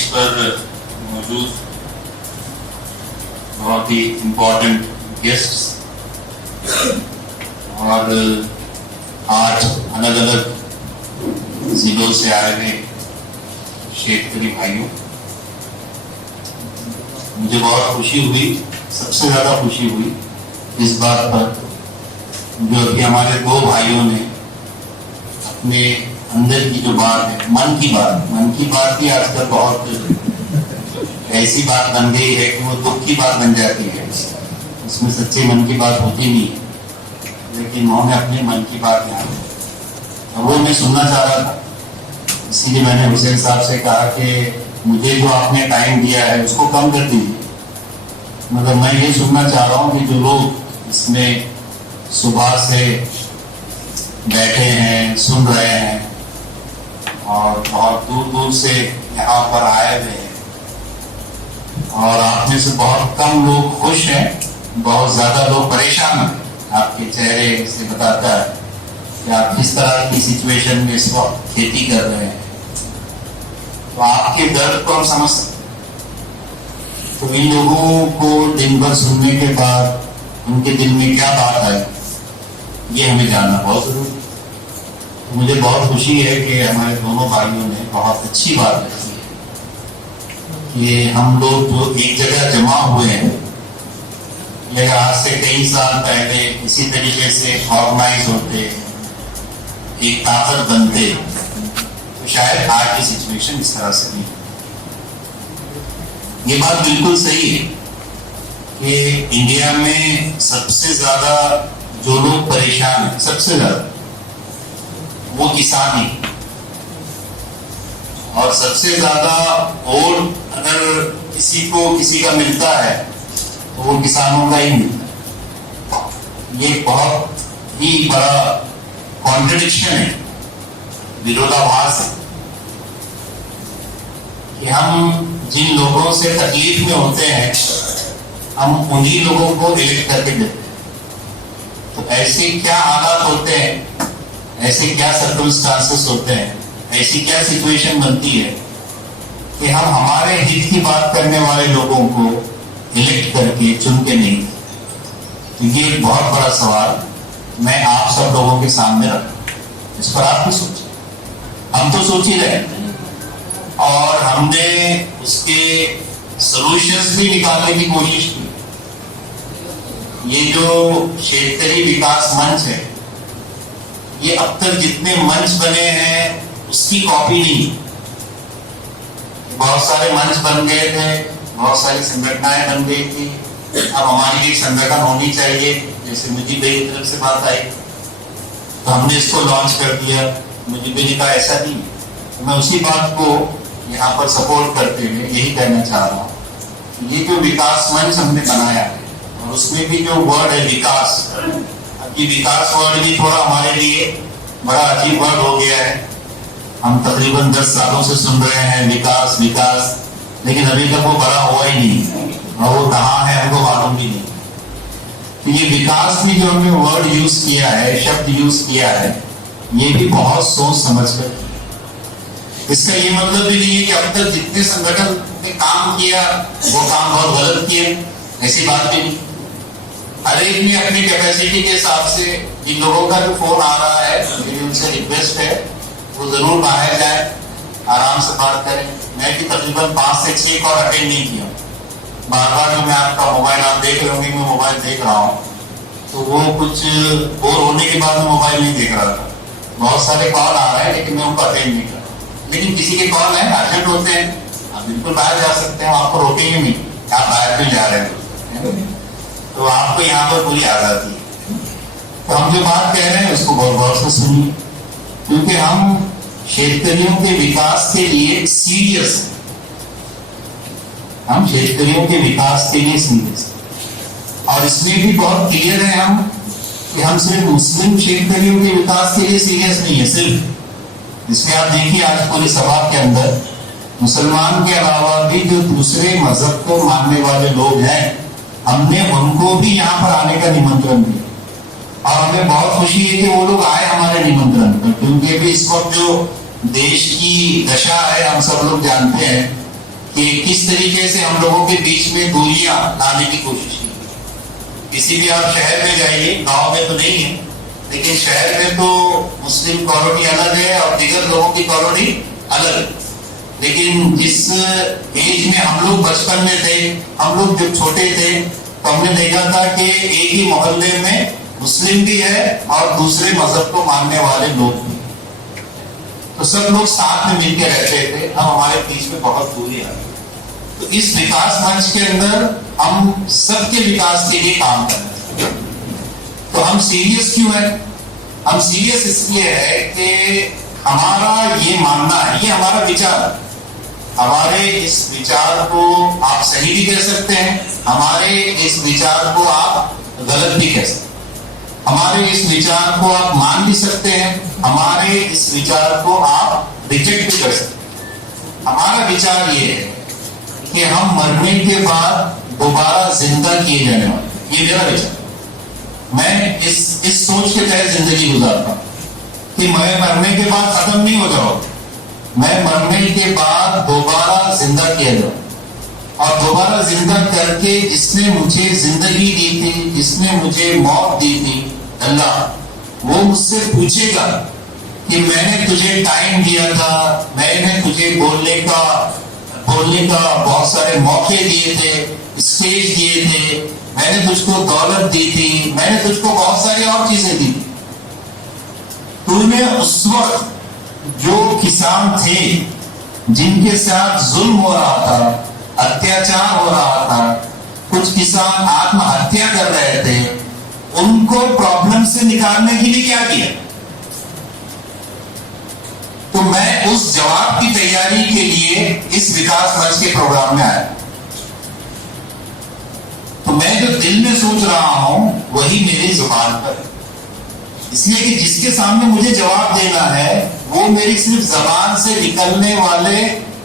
Stage पर मौजूद बहुत ही इम्पोर्टेंट गेस्ट्स और आज अलग अलग जिलों से आए हुए क्षेत्रीय भाइयों, मुझे बहुत खुशी हुई, सबसे ज्यादा खुशी हुई इस बात पर जो कि हमारे दो भाइयों ने अपने अंदर की जो बात है, मन की बात भी आजकल बहुत ऐसी बात बन गई है कि वो दुख की बात बन जाती है। उसमें सच्चे मन की बात होती नहीं, लेकिन उन्होंने अपने मन की बात यहाँ वो मैं सुनना चाह रहा था। इसीलिए मैंने हुसैन साहब से कहा कि मुझे जो आपने टाइम दिया है उसको कम कर दीजिए। मतलब मैं ये सुनना चाह रहा हूँ कि जो लोग इसमें सुबह से बैठे हैं, सुन रहे हैं और बहुत दूर दूर से यहाँ पर आए हुए हैं, और आप में से बहुत कम लोग खुश हैं, बहुत ज्यादा लोग परेशान हैं। आपके चेहरे से बताता है कि आप किस तरह की सिचुएशन में इस वक्त खेती कर रहे हैं, तो आपके दर्द को हम समझ सकते हैं। तो इन लोगों को दिन भर सुनने के बाद उनके दिल में क्या बात आई, ये हमें जानना बहुत जरूरी है। तो मुझे बहुत खुशी है कि हमारे दोनों भाइयों ने बहुत अच्छी बात रखी है कि हम लोग जो एक जगह जमा हुए हैं, लेकिन आज से कई साल पहले इसी तरीके से ऑर्गेनाइज होते, एक ताकत बनते, तो शायद आज की सिचुएशन इस तरह से नहीं। ये बात बिल्कुल सही है कि इंडिया में सबसे ज्यादा जो लोग परेशान हैं, सबसे ज्यादा वो किसान ही, और सबसे ज्यादा वोट अगर किसी को किसी का मिलता है तो वो किसानों का ही मिलता है। ये बहुत ही बड़ा कॉन्ट्रडिक्शन है, विरोधाभास है कि हम जिन लोगों से तकलीफ में होते हैं हम उन्हीं लोगों को इलेक्ट करके देते हैं। तो ऐसे क्या हालात होते हैं, ऐसे क्या सर्कमस्टांसेस होते हैं, ऐसी क्या सिचुएशन बनती है कि हम हमारे हित की बात करने वाले लोगों को इलेक्ट करके चुन के नहीं। तो ये एक बहुत बड़ा सवाल मैं आप सब लोगों के सामने रखूं, इस पर आप भी सोचिए। हम तो सोच ही रहे और हमने उसके सॉल्यूशंस भी निकालने की कोशिश की। ये जो क्षेत्रीय विकास मंच है, ये अब तक जितने मंच बने हैं उसकी कॉपी नहीं। बहुत सारे मंच बन गए थे, बहुत सारी संगठनाएं बन गई थी, अब हमारी भी संगठन होनी चाहिए। जैसे मुझे मेरी तरफ से बात आई तो हमने इसको लॉन्च कर दिया। मुझे भी कहा ऐसा नहीं, तो मैं उसी बात को यहाँ पर सपोर्ट करते हुए यही कहना चाह रहा हूँ। ये जो विकास मंच हमने बनाया है और उसमें भी जो वर्ड है विकास, ये विकास वर्ड भी थोड़ा हमारे लिए बड़ा अजीब वर्ड हो गया है। हम तकरीबन 10 सालों से सुन रहे हैं विकास विकास, लेकिन अभी तक वो बड़ा हुआ ही नहीं और वो कहाँ है हमको मालूम भी नहीं। तो ये विकास भी जो हमने वर्ड यूज किया है, शब्द यूज किया है, ये भी बहुत सोच समझ कर। इसका ये मतलब भी नहीं है कि अब तक जितने संगठन ने काम किया वो काम बहुत गलत किए, ऐसी बात भी नहीं। हर एक ने अपनी कैपेसिटी के हिसाब से, जिन लोगों का जो फोन आ रहा है मेरी उनसे रिक्वेस्ट है वो जरूर बाहर जाए, आराम से बात करें। मैं भी तकरीबन 5 से 6 कॉल अटेंड नहीं किया। बार बार जो मैं आपका मोबाइल, आप देख रहे होंगे मैं मोबाइल देख रहा हूँ, तो वो कुछ बोर होने के बाद मैं मोबाइल नहीं देख रहा था। बहुत सारे कॉल आ रहे हैं लेकिन मैं उनको अटेंड नहीं कर रहा। लेकिन किसी के कॉल है अर्जेंट होते हैं, आप बिल्कुल बाहर जा सकते हैं, आपको रोकेंगे नहीं, आप बाहर भी जा रहे हैं, तो आपको यहाँ पर पूरी आजादी है। तो हम जो बात कह रहे हैं उसको बहुत गौर से सुनिए, क्योंकि हम क्षेत्रीयों के विकास के लिए सीरियस हैं। हम क्षेत्रीयों के विकास के लिए सीरियस हैं और इसमें भी बहुत क्लियर है हम कि हम सिर्फ मुस्लिम क्षेत्रीयों के विकास के लिए सीरियस नहीं है सिर्फ। इसमें आप देखिए आज पूरी सभा के अंदर मुसलमान के अलावा भी जो दूसरे मजहब को मानने वाले लोग हैं, हमने उनको भी यहाँ पर आने का निमंत्रण दिया और हमें बहुत खुशी है कि वो लोग आए हमारे निमंत्रण पर, क्योंकि भी इस वक्त जो देश की दशा है हम सब लोग जानते हैं कि किस तरीके से हम लोगों के बीच में दूरियां लाने की कोशिश की। किसी भी आप शहर में जाइए, गांव में तो नहीं है, लेकिन शहर में तो मुस्लिम कॉलोनी अलग है और दीगर लोगों की कॉलोनी अलग है। लेकिन जिस एज में हम लोग बचपन में थे, हम लोग जब छोटे थे, तो हमने देखा था कि एक ही मोहल्ले में मुस्लिम भी है और दूसरे मजहब को मानने वाले लोग भी, तो सब लोग साथ में मिलकर रहते थे। अब हमारे बीच में बहुत दूरी आ गई। तो इस विकास मंच के अंदर हम सबके विकास के लिए काम कर रहे हैं। तो हम सीरियस क्यों है? हम सीरियस इसलिए है कि हमारा ये मानना है, ये हमारा विचार है। हमारे इस विचार को आप सही भी कह सकते हैं, हमारे इस विचार को आप गलत भी कह सकते हैं, हमारे इस विचार को आप मान भी सकते हैं, हमारे इस विचार को आप रिजेक्ट भी कर सकते हैं। हमारा विचार ये है कि हम मरने के बाद दोबारा जिंदा किए जाने वाले, ये मेरा विचार। मैं इस सोच के तहत जिंदगी गुजारता हूं कि मैं मरने के बाद खत्म नहीं हो जाऊंगा, मैं मरने के बाद दोबारा जिंदा किया जाऊं, और दोबारा जिंदा करके जिसने मुझे जिंदगी दी थी, जिसने मुझे मौत दी थी, अल्लाह, वो मुझसे पूछेगा कि मैंने तुझे टाइम दिया था, मैंने तुझे बोलने का बहुत सारे मौके दिए थे, स्टेज दिए थे, मैंने तुझको दौलत दी थी, मैंने तुझको बहुत सारी और चीजें दी थी। तूने उस वक्त जो किसान थे जिनके साथ जुल्म हो रहा था, अत्याचार हो रहा था, कुछ किसान आत्महत्या कर रहे थे, उनको प्रॉब्लम से निकालने के लिए क्या किया? तो मैं उस जवाब की तैयारी के लिए इस विकास मंच के प्रोग्राम में आया। तो मैं जो दिल में सोच रहा हूं वही मेरी जुबान पर है, इसलिए कि जिसके सामने मुझे जवाब देना है वो मेरी सिर्फ जबान से निकलने वाले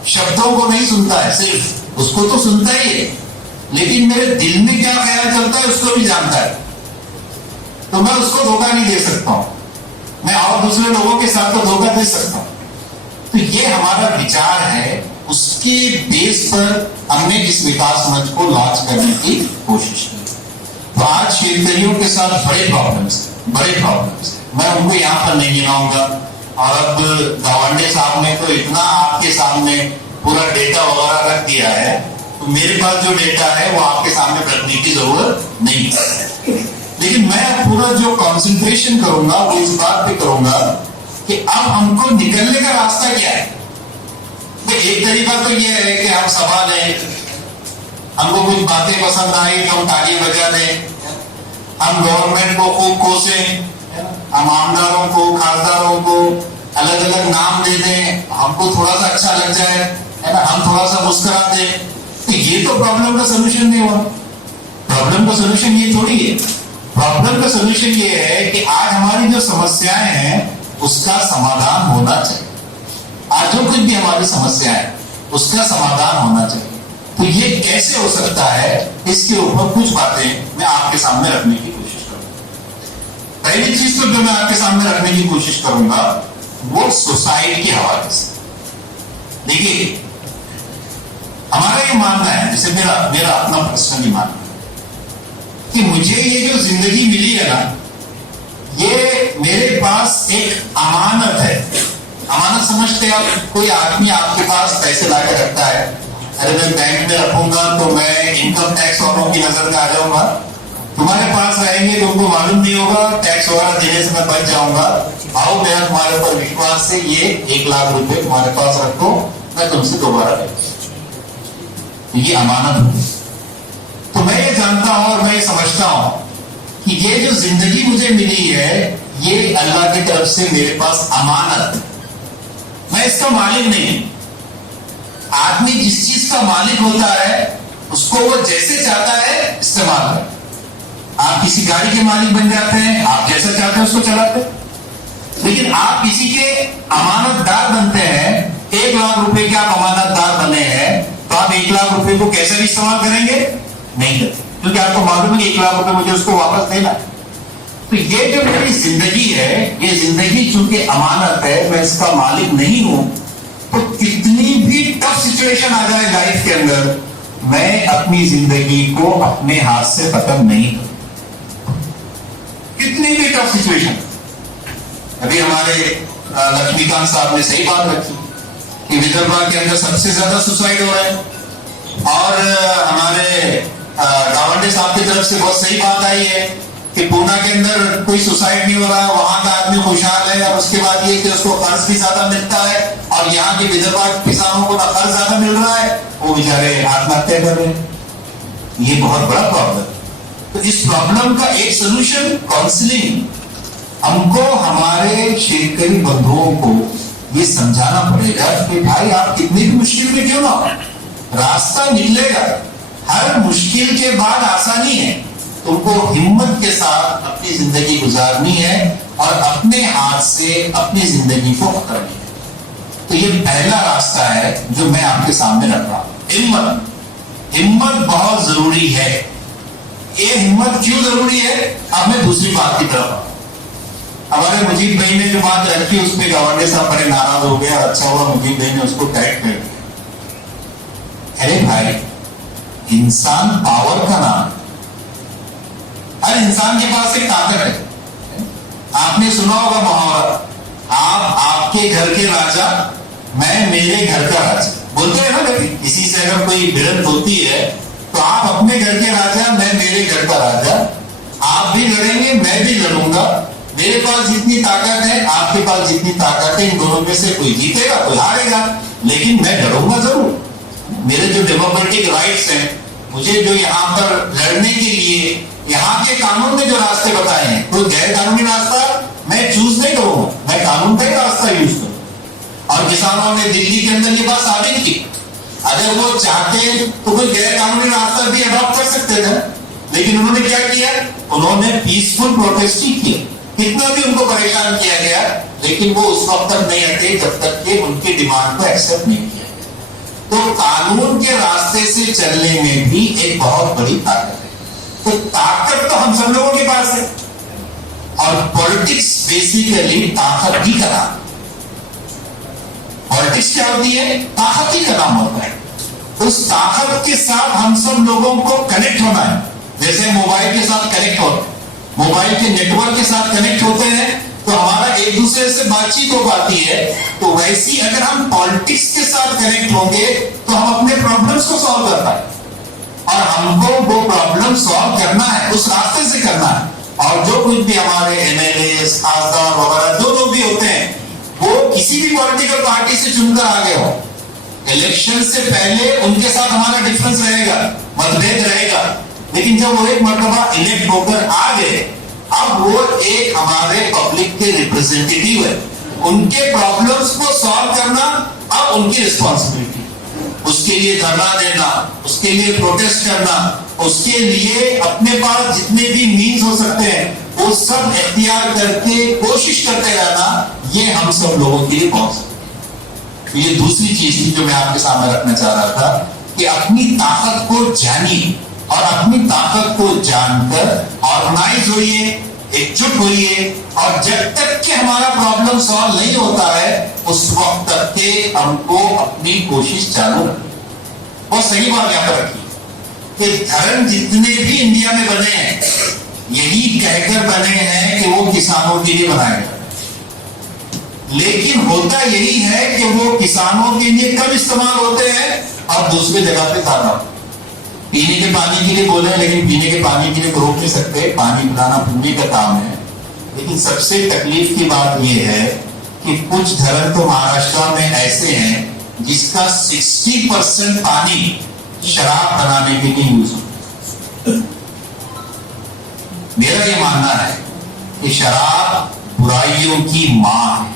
शब्दों को नहीं सुनता है, सिर्फ उसको तो सुनता ही है, लेकिन मेरे दिल में क्या ख्याल चलता है उसको भी जानता है। तो मैं उसको धोखा नहीं दे सकता हूं, मैं और दूसरे लोगों के साथ तो धोखा दे सकता हूं। तो ये हमारा विचार है, उसके बेस पर हमने इस विकास मंच को लॉन्च करने की कोशिश की। तो आज शेतकरियों के साथ बड़े प्रॉब्लम्स, मैं उनको यहाँ पर नहीं गिनाऊंगा, और अब गवांडे साहब ने तो इतना आपके सामने पूरा डेटा वगैरह रख दिया है, तो मेरे पास जो डेटा है वो आपके सामने रखने की जरूरत नहीं है। लेकिन मैं पूरा जो कंसंट्रेशन करूंगा वो इस बात पे करूंगा कि अब हमको निकलने का रास्ता क्या है। तो एक तरीका तो ये है कि हम सभा लें, हमको कुछ बातें पसंद आई तो हम ताली बजा दें, हम गवर्नमेंट को खूब कोसें, हम आमदारों को, खासदारों को अलग अलग नाम दे दें, हमको थोड़ा सा अच्छा लग जाए, है ना, हम थोड़ा सा मुस्कुरा दें। तो ये तो प्रॉब्लम का सोल्यूशन नहीं हुआ। प्रॉब्लम का सोल्यूशन ये थोड़ी है। प्रॉब्लम का सोल्यूशन ये है कि आज हमारी जो समस्याएं हैं उसका समाधान होना चाहिए। आज जो कुछ भी हमारी समस्या है उसका समाधान होना चाहिए। तो ये कैसे हो सकता है, इसके ऊपर कुछ बातें मैं आपके सामने रखने की कोशिश करूंगा। पहली चीज तो जो मैं आपके सामने रखने की कोशिश करूंगा वो सुसाइड के हवाले से। देखिए, हमारा ये मानना है, जैसे मेरा अपना पर्सनली मानना है कि मुझे ये जो जिंदगी मिली है ना, ये मेरे पास एक अमानत है। अमानत समझते आप, कोई आदमी आपके पास पैसे ला के रखता है, अरे मैं बैंक में रखूंगा तो मैं इनकम टैक्स वालों की नजर में आ जाऊंगा, तुम्हारे पास रहेंगे तो उनको मालूम नहीं होगा, टैक्स वगैरह देने से मैं बच जाऊंगा, आओ मेरा तुम्हारे ऊपर विश्वास से ये 1 लाख रुपए तुम्हारे पास रखो, मैं तुमसे दोबारा ले। ये अमानत है। तो मैं ये जानता हूं और मैं ये समझता हूं कि ये जो जिंदगी मुझे मिली है ये अल्लाह की तरफ से मेरे पास अमानत है, मैं इसका मालिक नहीं। आदमी जिस चीज का मालिक होता है उसको वो जैसे चाहता है इस्तेमाल कर। आप किसी गाड़ी के मालिक बन जाते हैं, आप जैसा चाहते हैं उसको चलाते हैं, लेकिन आप किसी के अमानतदार बनते हैं। 1 लाख रुपए के आप अमानतदार बने हैं तो आप 1 लाख रुपए को कैसे भी इस्तेमाल करेंगे? नहीं करते, क्योंकि आपको मालूम है कि 1 लाख रुपए मुझे उसको वापस देना है। तो ये जो मेरी जिंदगी है, ये जिंदगी चूंकि अमानत है, मैं इसका मालिक नहीं हूं, तो कितनी भी टफ सिचुएशन आ जाए लाइफ के अंदर, मैं अपनी जिंदगी को अपने हाथ से खत्म नहीं करूं। कितनी भी टफ सिचुएशन। अभी हमारे लक्ष्मीकांत साहब ने सही बात रखी कि विदर्भ के अंदर सबसे ज्यादा सुसाइड हो रहा है, और हमारे गावंडे साहब की तरफ से बहुत सही बात आई है कि पूना के अंदर कोई सुसाइड नहीं हो रहा है, वहां का आदमी खुशहाल है, और उसके बाद ये कि उसको कर्ज भी ज्यादा मिलता है, और यहाँ के विदर्भ किसानों को ना कर्ज ज्यादा मिल रहा है, वो बेचारे आत्महत्या कर रहे हैं। ये बहुत बड़ा प्रॉब्लम। तो इस प्रॉब्लम का एक सोल्यूशन काउंसलिंग। हमको हमारे शेतकरी बंधुओं को ये समझाना पड़ेगा कि भाई आप कितनी भी मुश्किल में क्यों ना हो, रास्ता निकलेगा। हर मुश्किल के बाद आसानी है। तुमको हिम्मत के साथ अपनी जिंदगी गुजारनी है और अपने हाथ से अपनी जिंदगी को पकड़नी है। तो ये पहला रास्ता है जो मैं आपके सामने रख रहा हूं। हिम्मत। हिम्मत बहुत जरूरी है। ये हिम्मत क्यों जरूरी है, अब मैं दूसरी बात की तरफ। हमारे मुजीब भाई ने जो बात रखी उसमें गवर्नर साहब बड़े नाराज हो गया। अच्छा हुआ मुजीब भाई ने उसको करेक्ट कर दिया। अरे भाई, इंसान पावर का नाम। हर इंसान के पास एक ताकत है। आपने सुना होगा मुहावरा, आप आपके घर के राजा, मैं मेरे घर का राजा। बोलते हैं ना कभी किसी से अगर कोई भिड़ंत होती है तो आप अपने घर के राजा, मैं मेरे घर का राजा। आप भी लड़ेंगे, मैं भी लड़ूंगा। मेरे पास जितनी ताकत है, आपके पास जितनी ताकत है, इन दोनों में से कोई जीतेगा कोई हारेगा, लेकिन मैं लड़ूंगा जरूर। मेरे जो डेमोक्रेटिक राइट्स हैं, मुझे जो यहाँ पर लड़ने के लिए यहाँ के कानून ने जो रास्ते बताए हैं, कोई गैर कानूनी रास्ता मैं चूज नहीं करूंगा, मैं कानून का ही रास्ता यूज करूँ। और किसानों ने दिल्ली के अंदर ये बात साबित की। अगर वो चाहते तो कोई गैर कानूनी रास्ता भी अडॉप्ट कर सकते थे, लेकिन उन्होंने क्या किया, उन्होंने पीसफुल प्रोटेस्ट ही किया। कितना भी उनको परेशान किया गया, लेकिन वो उस वक्त तक नहीं हटे जब तक कि उनकी डिमांड को एक्सेप्ट नहीं किया गया। तो कानून के रास्ते से चलने में भी एक बहुत बड़ी ताकत है। तो ताकत तो हम सब लोगों के पास है, और पॉलिटिक्स बेसिकली ताकत ही का नाम। पॉलिटिक्स क्या होती है, ताकत ही का नाम होता है। उस ताकत के साथ हम सब लोगों को कनेक्ट होना है। जैसे मोबाइल के साथ कनेक्ट होते हैं, मोबाइल के नेटवर्क के साथ कनेक्ट होते हैं तो हमारा एक दूसरे से बातचीत हो पाती है। तो वैसी अगर हम पॉलिटिक्स के साथ कनेक्ट होंगे तो हम अपने प्रॉब्लम्स को सॉल्व कर पाएंगे, और हमको वो प्रॉब्लम सॉल्व करना है, उस रास्ते से करना है। और जो कुछ भी हमारे एमएलए, खासदार वगैरह जो लोग भी होते हैं, वो किसी भी पॉलिटिकल पार्टी से चुनकर आ गए हो, इलेक्शन से पहले उनके साथ हमारा डिफरेंस रहेगा, मतभेद रहेगा, लेकिन जब वो एक मर्तबा इलेक्ट होकर आ गए, अब वो एक हमारे पब्लिक के रिप्रेजेंटेटिव है। उनके प्रॉब्लम्स को सॉल्व करना अब उनकी रिस्पॉन्सिबिलिटी। उसके लिए धरना देना, उसके लिए प्रोटेस्ट करना, उसके लिए अपने पास जितने भी मीन्स हो सकते हैं वो सब इख्तियार करके कोशिश करते रहना, ये हम सब लोगों के लिए बहुत। ये दूसरी चीज थी जो मैं आपके सामने रखना चाह रहा था कि अपनी ताकत को जानिए, और अपनी ताकत को जानकर ऑर्गेनाइज होइए, एकजुट होइए, और जब तक कि हमारा प्रॉब्लम सॉल्व नहीं होता है उस वक्त तक के हमको अपनी कोशिश चालू रखनी। बहुत सही बात यहां पर रखी कि धर्म जितने भी इंडिया में बने हैं, यही कहकर बने हैं कि वो किसानों के लिए बनाए गए, लेकिन होता यही है कि वो किसानों के लिए कब इस्तेमाल होते हैं और दूसरी जगह पे ज्यादा। पीने के पानी के लिए बोले, लेकिन पीने के पानी के लिए तो रोक नहीं सकते, पानी पिलाना पुण्य का काम है। लेकिन सबसे तकलीफ की बात यह है कि कुछ धर्म तो महाराष्ट्र में ऐसे हैं जिसका 60% पानी शराब बनाने के लिए यूज होता है। मेरा यह मानना है कि शराब बुराइयों की मां है।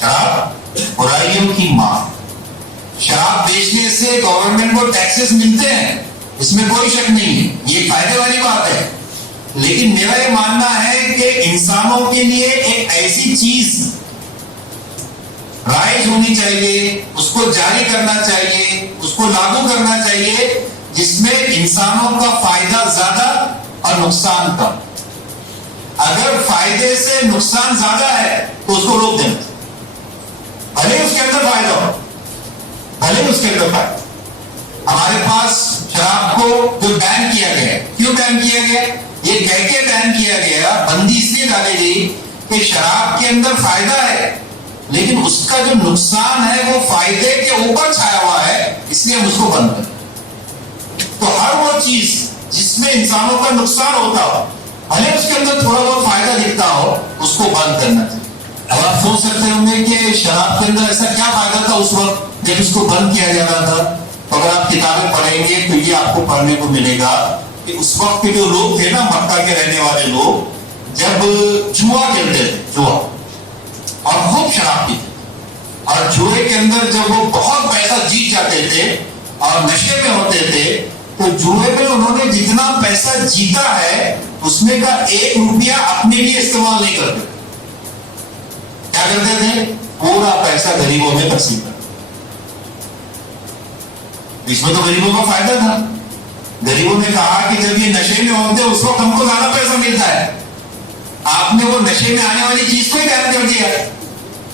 शराब बुराइयों की मां। शराब बेचने से गवर्नमेंट को टैक्सेस मिलते हैं, इसमें कोई शक नहीं है, ये फायदे वाली बात है। लेकिन मेरा ये मानना है कि इंसानों के लिए एक ऐसी चीज राइज होनी चाहिए, उसको जारी करना चाहिए, उसको लागू करना चाहिए, जिसमें इंसानों का फायदा ज्यादा और नुकसान कम। अगर फायदे से नुकसान ज्यादा है तो उसको रोक देना। भले उसके अंदर फायदा हो, भले उसके अंदर फायदा। हमारे पास शराब को जो बैन किया गया, क्यों बैन किया गया? ये कह के बैन किया गया, बंदी इसलिए डाली गई कि शराब के अंदर फायदा है, लेकिन उसका जो नुकसान है वो फायदे के ऊपर छाया हुआ है, इसलिए हम उसको बंद करें। तो हर वो चीज जिसमें इंसानों का नुकसान होता हो, भले उसके अंदर थोड़ा बहुत फायदा दिखता हो, उसको बंद करना चाहिए। अब आप सोच सकते होंगे कि शराब के अंदर ऐसा क्या फायदा था उस वक्त जब इसको बंद किया जा रहा था। तो अगर आप किताबें पढ़ेंगे तो ये आपको पढ़ने को मिलेगा कि उस वक्त के जो लोग थे ना, मक्का के रहने वाले लोग, जब जुआ खेलते थे, जुआ, और खूब शराब पीते थे, और जुए के अंदर जब वो बहुत पैसा जीत जाते थे और नशे में होते थे, तो जुए में उन्होंने जितना पैसा जीता है उसमें का 1 रुपया अपने लिए इस्तेमाल नहीं करते। क्या करते थे? पूरा पैसा गरीबों में तकसीम करते। इसमें तो गरीबों का फायदा था। गरीबों ने कहा कि जब ये नशे में होते उस वक्त हमको ज्यादा पैसा मिलता है, आपने वो नशे में आने वाली चीज को ही बैन कर दिया।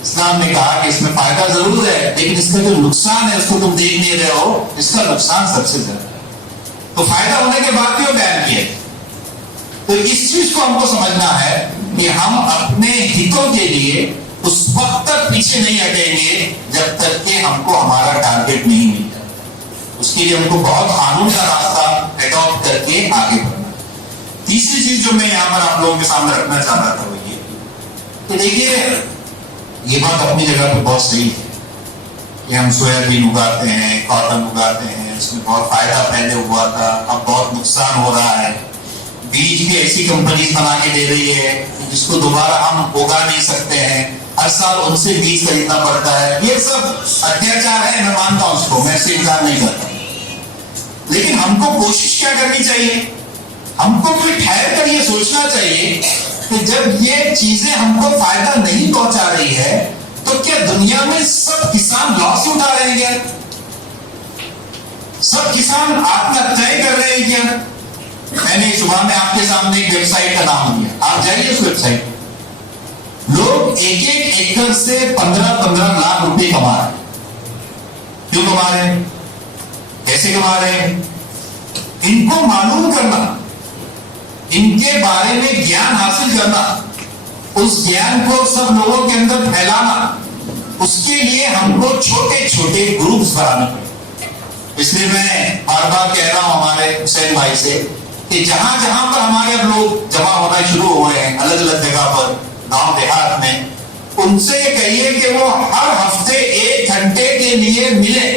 इस्लाम ने कहा कि इसमें फायदा जरूर है, लेकिन इसका जो नुकसान है उसको तुम देख नहीं रहे हो, इसका नुकसान सबसे ज्यादा है। तो फायदा होने के बाद क्यों बैन किया? तो इस चीज को हमको समझना है कि हम अपने हितों के लिए उस वक्त तक पीछे नहीं हटेंगे जब तक कि हमको हमारा टारगेट नहीं मिल जाता। उसके लिए हमको बहुत कानून का रास्ता एडॉप्ट करके आगे बढ़ना। तीसरी चीज जो मैं यहां पर आप लोगों के सामने रखना चाह रहा था वो ये कि देखिए, ये बात अपनी जगह पे बहुत सही है कि हम सोयाबीन उगाते हैं, कॉटन उगाते हैं, उसमें बहुत फायदा पहले हुआ था, अब बहुत नुकसान हो रहा है। बीज भी ऐसी कंपनीज बना के दे रही है जिसको दोबारा हम उगा नहीं सकते हैं, हर साल उनसे बीज खरीदना पड़ता है। ये सब अत्याचार है, मैं मानता हूं उसको, मैं इससे इनकार नहीं करता। लेकिन हमको कोशिश क्या करनी चाहिए? हमको फिर ठहर कर ये सोचना चाहिए कि जब ये चीजें हमको फायदा नहीं पहुंचा रही है तो क्या दुनिया में सब किसान लॉस उठा रहे हैं क्या? सब किसान आत्महत्याएं कर रहे हैं क्या? मैंने सुबह में आपके सामने एक वेबसाइट का नाम दिया, आप जाइए उस वेबसाइट पर। लोग 1-1 एकड़ से 15-15 लाख रुपए कमा रहे हैं। क्यों कमा रहे हैं? कैसे कमा रहे हैं? इनको मालूम करना, इनके बारे में ज्ञान हासिल करना, उस ज्ञान को सब लोगों के अंदर फैलाना, उसके लिए हमको छोटे छोटे ग्रुप्स बनाने पड़े। इसलिए मैं बार बार कह रहा हूं हमारे हुसैन भाई से कि जहां जहां पर हमारे अब लोग जमा होना शुरू हुए हैं अलग अलग जगह पर, गांव देहात में, उनसे ये कहिए कि वो हर हफ्ते 1 घंटे के लिए मिले,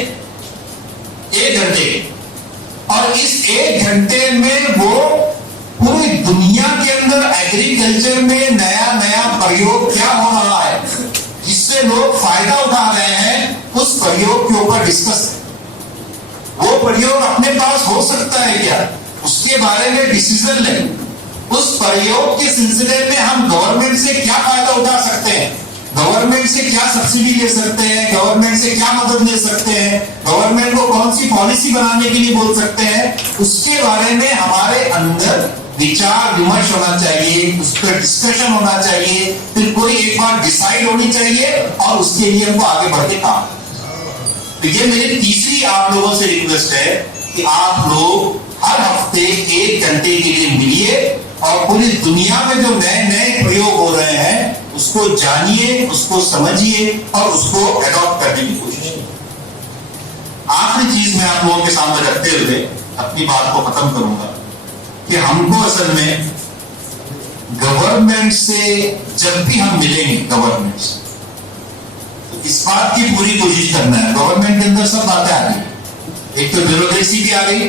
1 घंटे, और इस 1 घंटे में वो पूरी दुनिया के अंदर एग्रीकल्चर में नया नया प्रयोग क्या हो रहा है जिससे लोग फायदा उठा रहे हैं, उस प्रयोग के ऊपर डिस्कस करें। वो प्रयोग अपने पास हो सकता है क्या, उसके बारे में डिसीजन लें। उस प्रयोग के सिलसिले में हम गवर्नमेंट से क्या फायदा उठा सकते हैं, गवर्नमेंट से क्या सब्सिडी ले सकते हैं, गवर्नमेंट से क्या मदद ले सकते हैं, गवर्नमेंट को कौन सी पॉलिसी बनाने के लिए बोल सकते हैं, उसके बारे में हमारे अंदर विचार विमर्श होना चाहिए, उस पर डिस्कशन होना चाहिए, फिर कोई एक बार डिसाइड होनी चाहिए और उसके लिए हमको आगे बढ़ के काम। तो ये मेरी तीसरी आप लोगों से रिक्वेस्ट है कि आप लोग हर हफ्ते 1 घंटे के लिए मिलिए और पूरी दुनिया में जो नए नए प्रयोग हो रहे हैं उसको जानिए, उसको समझिए और उसको एडॉप्ट करने की कोशिश कीजिए। आखिरी चीज मैं आप लोगों के सामने रखते हुए अपनी बात को खत्म करूंगा कि हमको असल में गवर्नमेंट से जब भी हम मिलेंगे, गवर्नमेंट से, तो इस बात की पूरी कोशिश करना है। गवर्नमेंट के अंदर सब बातें आ गई, एक तो ब्यूरोक्रेसी भी आ गई,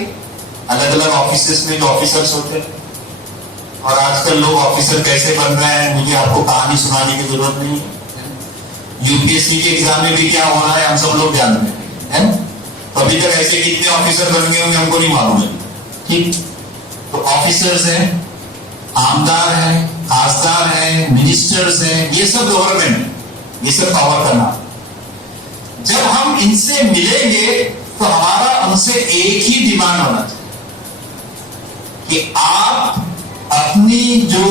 अलग अलग ऑफिसेस में जो ऑफिसर्स होते हैं, और आजकल लोग ऑफिसर कैसे बन रहे हैं मुझे आपको कहानी सुनाने की जरूरत नहीं है। यूपीएससी के एग्जाम में भी क्या हो रहा है हम सब लोग जानते हैं, तो अभी तक ऐसे कितने ऑफिसर बन गए होंगे हमको नहीं मालूम है। ठीक, तो ऑफिसर्स हैं, आमदार हैं, खासदार हैं, मिनिस्टर्स हैं, ये सब गवर्नमेंट, ये सब पावर करना। जब हम इनसे मिलेंगे तो हमारा उनसे एक ही डिमांड होना चाहिए कि आप अपनी जो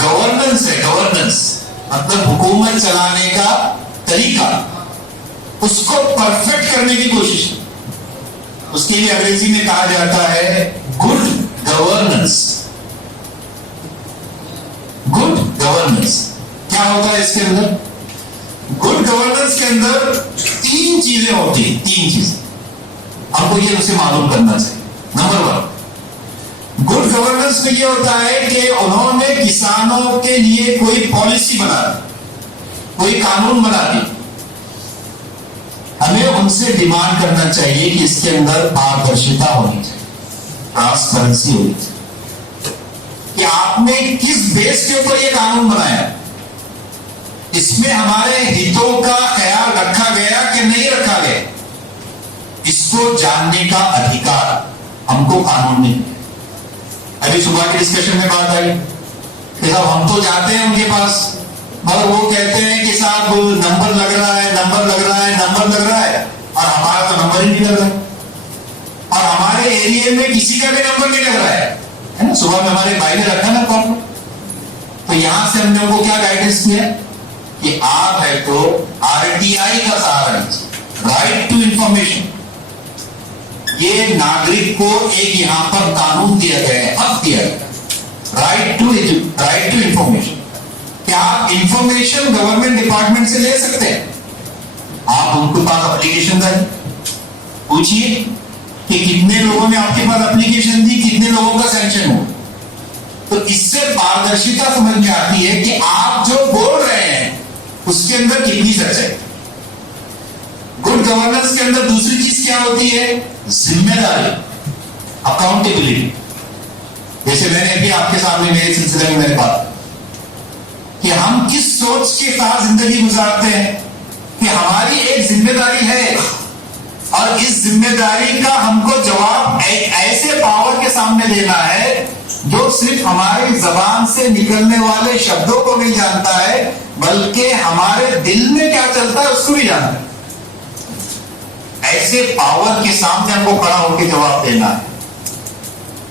गवर्नेंस है, गवर्नेंस मतलब हुकूमत चलाने का तरीका, उसको परफेक्ट करने की कोशिश की। उसके लिए अंग्रेजी में कहा जाता है गुड गवर्नेंस। गुड गवर्नेंस क्या होता है इसके अंदर? गुड गवर्नेंस के अंदर तीन चीजें होती हैं, तीन चीजें हमको ये उसे मालूम करना चाहिए। नंबर वन, गुड गवर्नेंस में ये होता है कि उन्होंने किसानों के लिए कोई पॉलिसी बना दी, कोई कानून बना दी। हमें उनसे डिमांड करना चाहिए कि इसके अंदर पारदर्शिता होनी चाहिए, ट्रांसपेरेंसी होनी चाहिए कि आपने किस बेस के ऊपर यह कानून बनाया, इसमें हमारे हितों का ख्याल रखा गया कि नहीं रखा गया, इसको जानने का अधिकार हमको कानून में। अभी सुबह के डिस्कशन में बात आई कि साहब हम तो जाते हैं उनके पास, मगर वो कहते हैं कि साहब नंबर लग रहा है, नंबर लग रहा है, नंबर लग रहा है, और हमारा तो नंबर ही नहीं लग रहा है, और हमारे एरिया में किसी का भी नंबर नहीं लग रहा है ना। सुबह में हमारे भाई ने रखा ना कॉल, तो यहां से हमने उनको क्या गाइडेंस किया कि आप है तो आरटीआई का सहारा लीजिए, राइट टू इंफॉर्मेशन। ये नागरिक को एक यहां पर कानून दिया गया है, हक दिया गया, राइट टू इंफॉर्मेशन। क्या आप इंफॉर्मेशन गवर्नमेंट डिपार्टमेंट से ले सकते हैं? आप उनके पास एप्लीकेशन दें, पूछिए कि कितने लोगों ने आपके पास एप्लीकेशन दी, कितने लोगों का सैंक्शन हुआ। तो इससे पारदर्शिता समझ में आती है कि आप जो बोल रहे हैं उसके अंदर कितनी सच्चाई। गुड गवर्नेंस के अंदर दूसरी चीज क्या होती है? जिम्मेदारी, अकाउंटेबिलिटी। जैसे मैंने अभी आपके सामने मेरे सिलसिले में मैंने बात कि हम किस सोच के साथ जिंदगी गुजारते हैं कि हमारी एक जिम्मेदारी है, और इस जिम्मेदारी का हमको जवाब एक ऐसे पावर के सामने देना है जो सिर्फ हमारी जबान से निकलने वाले शब्दों को नहीं जानता है, बल्कि हमारे दिल में क्या चलता है उसको भी जानता है। ऐसे पावर के सामने हमको खड़ा होकर जवाब देना है।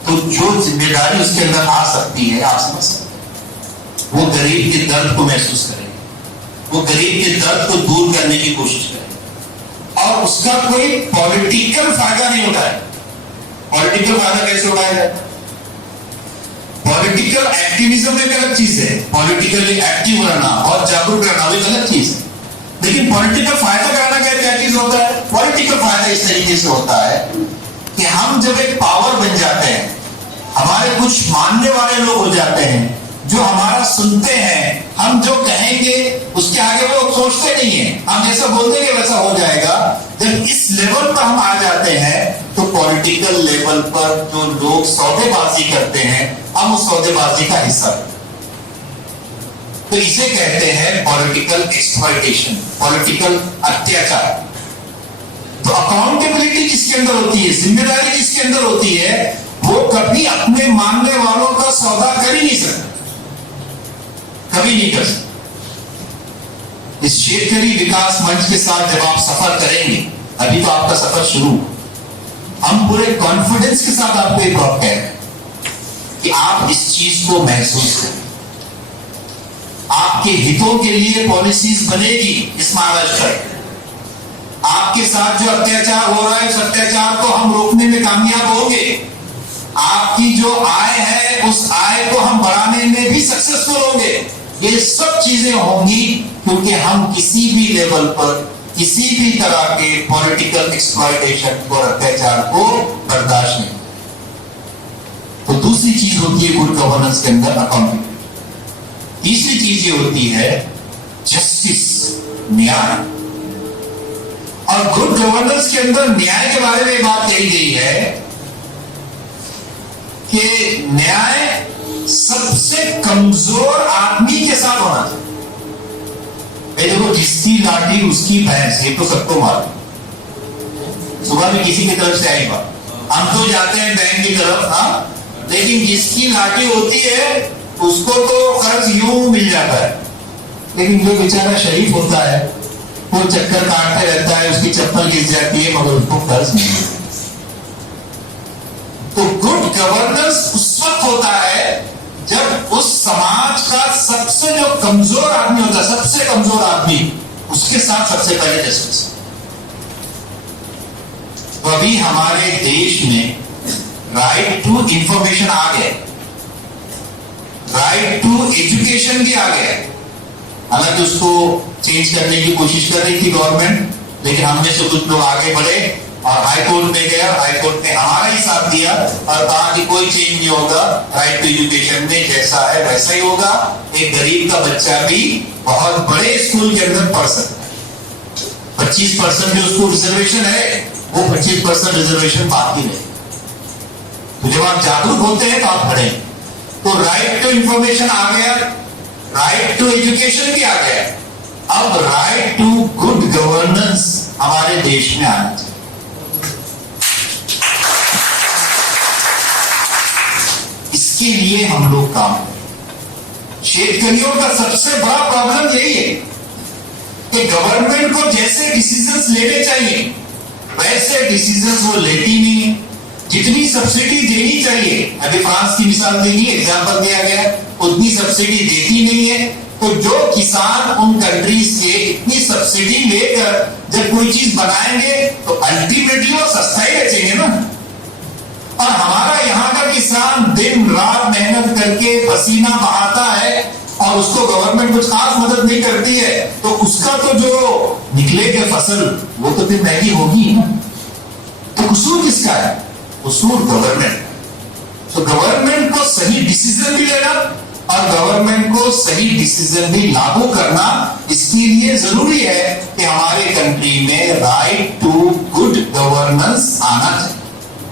तो जो जिम्मेदारी उसके अंदर आ सकती है, आप समझ सकते हैं, वो गरीब के दर्द को महसूस करेंगे, वो गरीब के दर्द को दूर करने की कोशिश करेंगे, और उसका कोई पॉलिटिकल फायदा नहीं उठाए। पॉलिटिकल फायदा कैसे उठाया जाए? पॉलिटिकल एक्टिविज्म एक अलग चीज है, पॉलिटिकली एक्टिव रहना और जागरूक रहना एक अलग चीज है। लेकिन पॉलिटिकल फायदा कराना क्या चीज होता है? पॉलिटिकल फायदा इस तरीके से होता है कि हम जब एक पावर बन जाते हैं, हमारे कुछ मानने वाले लोग हो जाते हैं जो हमारा सुनते हैं, हम जो कहेंगे उसके आगे वो सोचते नहीं है, हम जैसा बोल देंगे वैसा हो जाएगा। जब इस लेवल पर हम आ जाते हैं तो पॉलिटिकल लेवल पर जो लोग सौदेबाजी करते हैं, हम उस सौदेबाजी का हिस्सा हैं। तो इसे कहते हैं पॉलिटिकल एक्सप्लॉयटेशन, पॉलिटिकल अत्याचार। तो अकाउंटेबिलिटी किसके अंदर होती है, जिम्मेदारी किसके अंदर होती है? वो कभी अपने मानने वालों का सौदा कर ही नहीं सकता, कभी नहीं कर सकता। इस शेतकरी विकास मंच के साथ जब आप सफर करेंगे, अभी तो आपका सफर शुरू, हम पूरे कॉन्फिडेंस के साथ आपको एक बात कह रहे हैं कि आप इस चीज को महसूस करें। आपके हितों के लिए पॉलिसीज बनेगी इस महाराष्ट्र में। आपके साथ जो अत्याचार हो रहा है उस अत्याचार को हम रोकने में कामयाब होंगे। आपकी जो आय है उस आय को हम बढ़ाने में भी सक्सेसफुल होंगे। ये सब चीजें होंगी क्योंकि हम किसी भी लेवल पर किसी भी तरह के पॉलिटिकल एक्सप्लॉयटेशन और अत्याचार को बर्दाश्त नहीं। तो दूसरी चीज होती है गुड गवर्नेंस के अंदर अकाउंटेबिलिटी। तीसरी चीज ये होती है जस्टिस, न्याय। और गुड गवर्नेंस के अंदर न्याय के बारे में बात कही गई है कि न्याय सबसे कमजोर आदमी के साथ होना चाहिए। देखो, जिसकी लाठी उसकी भैंस, ये तो सबको मालूम। सुबह में किसी की तरफ से आई बात, हम तो जाते हैं बैंक की तरफ, हाँ, लेकिन जिसकी लाठी होती है उसको तो कर्ज यूं मिल जाता है, लेकिन जो बेचारा शरीफ होता है वो चक्कर काटते रहता है, उसकी चप्पल गिर जाती है मगर उसको कर्ज नहीं मिलता। तो गुड गवर्नेंस उस वक्त होता है जब उस समाज का सबसे जो कमजोर आदमी होता है, सबसे कमजोर आदमी, उसके साथ सबसे पहले जस्टिस। तो अभी हमारे देश में राइट टू इंफॉर्मेशन आ गया, राइट टू एजुकेशन भी आ गया। हालांकि उसको चेंज करने की कोशिश कर रही थी गवर्नमेंट, लेकिन हम में से कुछ लोग आगे बढ़े और हाई कोर्ट में गया। हाई कोर्ट ने हमारा ही साथ दिया और कहा कि कोई चेंज नहीं होगा, राइट टू एजुकेशन में जैसा है वैसा ही होगा। एक गरीब का बच्चा भी बहुत बड़े स्कूल के अंदर पढ़ सकता है। 25% जो उसको रिजर्वेशन है, वो 25% रिजर्वेशन बाकी रहे। तो जब आप जागरूक होते हैं तो आप पढ़ें। तो राइट टू इंफॉर्मेशन आ गया, राइट टू एजुकेशन भी आ गया। अब राइट टू गुड गवर्नेंस हमारे देश में आना चाहिए। इसके लिए हम लोग काम करें। शेतकरियों का सबसे बड़ा प्रॉब्लम यही है कि गवर्नमेंट को जैसे डिसीजंस लेने चाहिए वैसे डिसीजंस वो लेती नहीं है। जितनी सब्सिडी देनी चाहिए, अभी फ्रांस की मिसाल देनी एग्जांपल दिया गया, उतनी सब्सिडी देती नहीं है। तो जो किसान उन कंट्रीज के इतनी सब्सिडी लेकर जब कोई चीज बनाएंगे तो अल्टीमेटली वो सस्ता ही बेचेंगे ना। और हमारा यहाँ का किसान दिन रात मेहनत करके पसीना बहाता है और उसको गवर्नमेंट कुछ खास मदद नहीं करती है, तो उसका तो जो निकलेगा फसल वो तो फिर महंगी होगी ना। तो कसूर किसका है? कसूर गवर्नमेंट। तो गवर्नमेंट को सही डिसीजन भी लेना और गवर्नमेंट को सही डिसीजन भी लागू करना, इसके लिए जरूरी है कि हमारे कंट्री में राइट टू गुड गवर्नेंस आना चाहिए।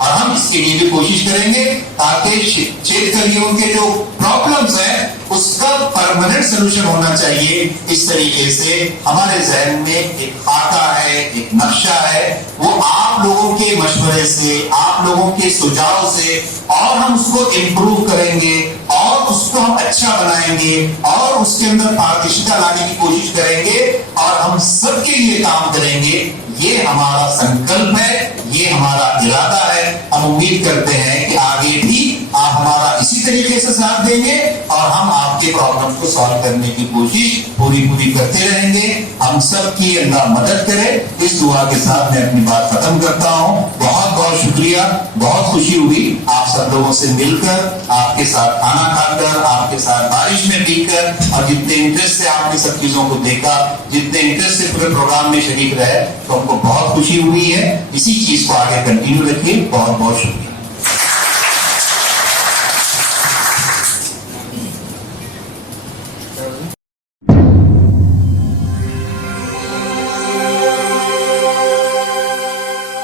और हम इसके लिए भी कोशिश करेंगे ताकि शेतकरियों के जो प्रॉब्लम्स हैं उसका परमानेंट सोल्यूशन होना चाहिए। इस तरीके से हमारे जहन में एक खाका है, एक नक्शा है, वो आप लोगों के मशवरे से, आप लोगों के सुझाव से और हम उसको इम्प्रूव करेंगे और उसको हम अच्छा बनाएंगे और उसके अंदर पारदर्शिता लाने की कोशिश करेंगे और हम सबके लिए काम करेंगे। ये हमारा संकल्प है, ये हमारा इरादा है। हम उम्मीद करते हैं कि आगे भी आप हमारा इसी तरीके से साथ देंगे और हम आपके प्रॉब्लम को सॉल्व करने की कोशिश पूरी करते रहेंगे। हम सब की अल्लाह मदद करे, इस दुआ के साथ मैं अपनी बात खत्म करता हूं। बहुत बहुत शुक्रिया, बहुत खुशी हुई आप सब लोगों से मिलकर, आपके साथ खाना खाकर, आपके साथ बारिश में भीगकर और जितने इंटरेस्ट से आपने सब चीजों को देखा, जितने इंटरेस्ट से पूरे प्रोग्राम में शरीक रहे, तो हमको बहुत खुशी हुई है। इसी चीज को आगे कंटिन्यू रखिए। बहुत बहुत शुक्रिया।